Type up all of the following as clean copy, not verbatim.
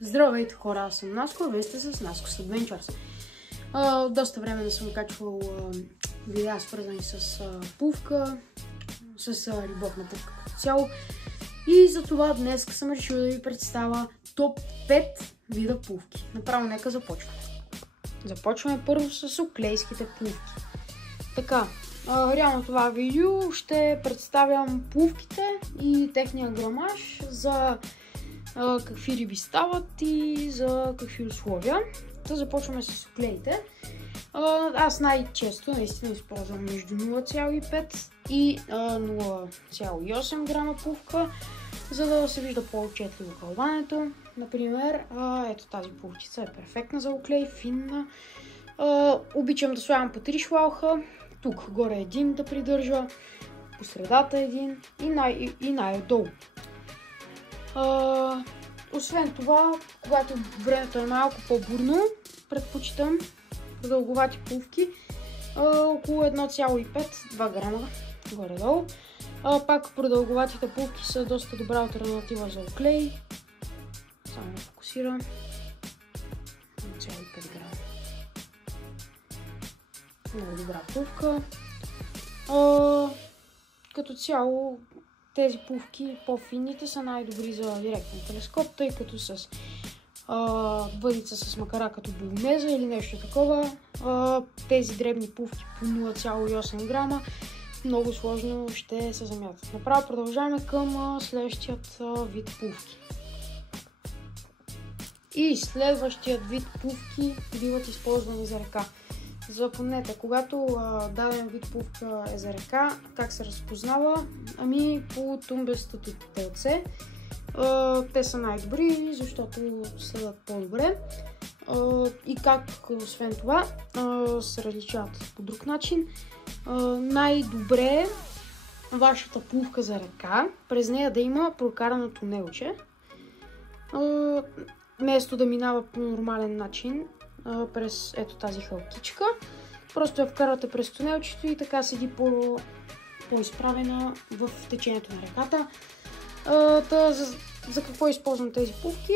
Здравейте хора, аз съм Наско, вие сте с Nasco's Adventures. Доста време не съм качвал видеа, свързани с пувка, с риболов пувка като цяло. И затова днес съм решил да ви представя топ 5 вида пувки. Направо нека започваме. Започваме първо с оклейските пувки. Така, реално това видео ще представям пувките и техния грамаж, за какви риби стават и за какви условия. Да започваме с оклеите. Аз най-често наистина използвам между 0,5 и 0,8 грама пувка, за да се вижда по-отчетливо кълването. Например, ето тази пувчица е перфектна за оклей, финна. Обичам да слагам по 3 шлауха. Тук горе един да придържа, по средата един и най-долу. Освен това, когато времето е малко по-бурно, предпочитам продълговати пувки, около 1,5-2 грама горе-долу. Пак продълговатите пувки са доста добра алтернатива за оклей. Само да фокусирам. 1,5 грама. Много добра пувка. Като цяло тези пувки, по-финните, са най-добри за директен телескоп, тъй като с въдица с макара като болонеза или нещо такова, тези дребни пувки по 0,8 грама много сложно ще се замятат. Направо продължаваме към следващият вид пувки. И следващият вид пувки биват използвани за река. Запомнете, когато даден вид пувка е за река, как се разпознава? Ами по тумбестото телце. Те са най-добри, защото съдат по-добре. И как, освен това, се различават по друг начин. Най-добре е вашата пувка за река, през нея да има прокарано тунелче. Вместо да минава по нормален начин през ето тази халкичка, просто я вкарвате през тунелчето и така седи по-изправена в течението на реката. За какво използвам тези пувки?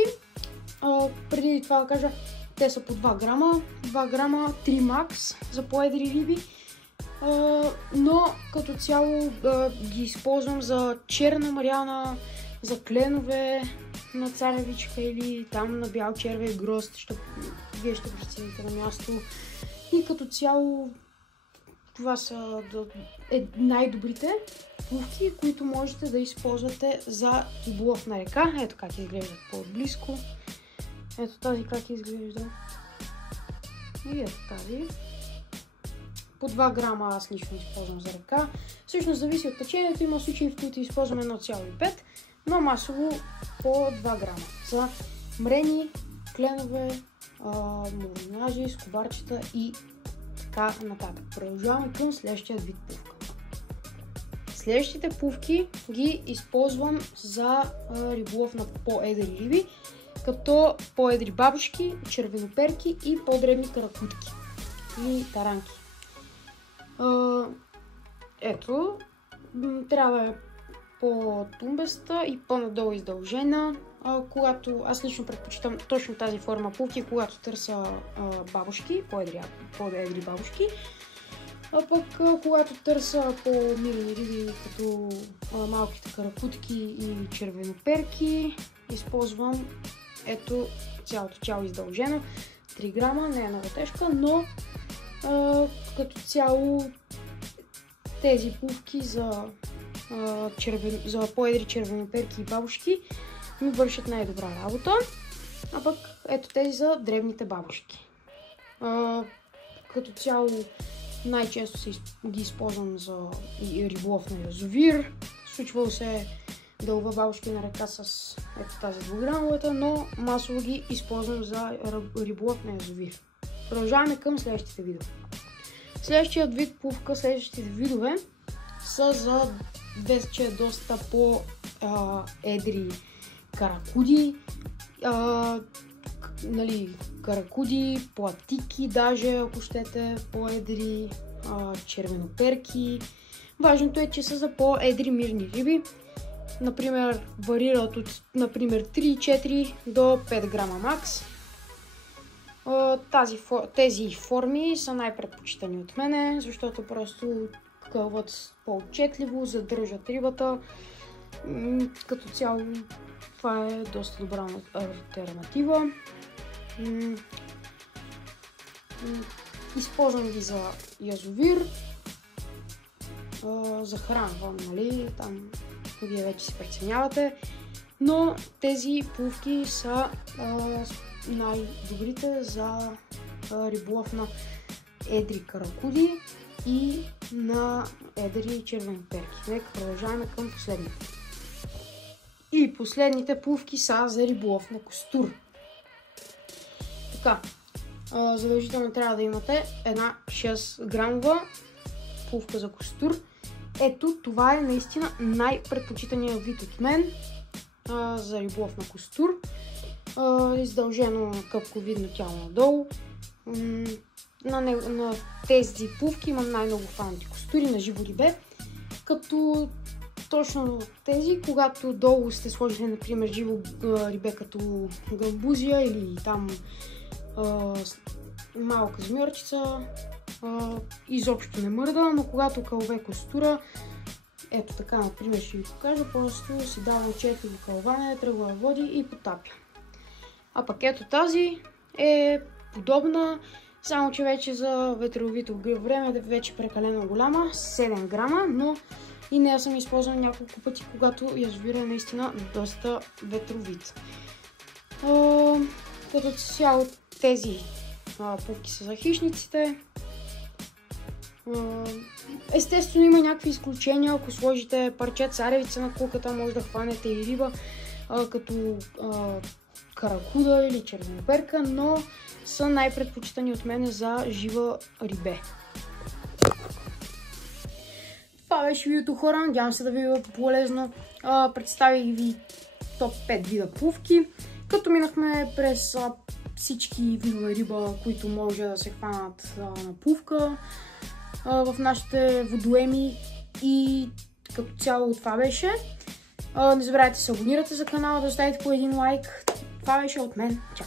Преди това да кажа, те са по 2 грама, 2 грама 3 макс за по-едри риби, но като цяло ги използвам за черна мариана, за кленове на царевичка или там на бял червей грозд, вие ще прецените на място. И като цяло това са най-добрите пувки, които можете да използвате за риболов на река. Ето как изглеждат по-близко. Ето тази как изглежда. И ето тази. По 2 грама аз лично използвам за река. Всъщност зависи от течението. Има случаи, в които използвам 1,5, но масово по 2 грама. За мрени, кленове, моринажи, скобарчета и така нататък. Продължаваме към следващия вид пувка. Следващите пувки ги използвам за риболов на по-едри риби, като по-едри бабушки, червеноперки и по-дребни каракутки и таранки. Ето, трябва е по-тумбеста и по-надолу издължена. Когато аз лично предпочитам точно тази форма пувки, когато търся бабушки, по-едри бабушки. А пък когато търся по-мирни риби, като малките каракутки и червеноперки, използвам ето цялото тяло издължено. 3 грама, не е много тежка, но като цяло тези пувки за по-едри червеноперки и бабушки ми вършат най-добра работа. А пък ето тези за дребните бабушки. Като цяло най-често ги използвам за риболов на язовир. Случвало се да лова бабушки на река с ето тази 2-грамовата, но масово ги използвам за риболов на язовир. Продължаваме към следващите видове. Следващият вид пувка, следващите видове са за вече доста по-едри каракуди, каракуди, платики даже, ако щете, по-едри червеноперки. Важното е, че са за по-едри мирни риби. например, варират от, например, 3-4 до 5 грама макс. Тези форми са най-предпочитани от мене, защото просто кълват по-отчетливо, задържат рибата. Като цяло това е доста добра алтернатива. Използвам ги за язовир, захранвам, нали, там вие вече си преценявате, но тези плувки са най-добрите за риболов на едри каракуди и на едри червени перки. Нека продължаваме към последните. И последните плувки са за риболов на костур. Така, задължително трябва да имате една 6 грамова плувка за костур. Ето, това е наистина най-предпочитаният вид от мен за риболов на костур. Издължено къпковидно тяло надолу. На тези плувки имам най-много хванати костури на живо рибе, като точно тези, когато долу сте сложили, например, живо рибе като гамбузия или там малка змьорчица, изобщо не мърда, но когато кълве костура, ето така, например, ще ви покажа, просто си дава отчетливо кълване, тръгва води и потапя. А пък ето тази е подобна, само че вече за ветровито време е вече прекалено голяма, 7 грама, но и нея съм използвал няколко пъти, когато язовира е наистина доста ветровит. Като цяло тези плувки са за хищниците. Естествено има някакви изключения, ако сложите парче царевица на кулката, може да хванете и риба като каракуда или червеноперка, но са най-предпочитани от мен за жива рибе. Това беше видеото, хора, надявам се да ви е полезно. Представих ви топ 5 вида плувки, като минахме през всички видове риба, които може да се хванат на плувка в нашите водоеми, и като цяло това беше. Не забравяйте да се абонирате за канала, да оставите по един лайк. Това беше от мен. Чао!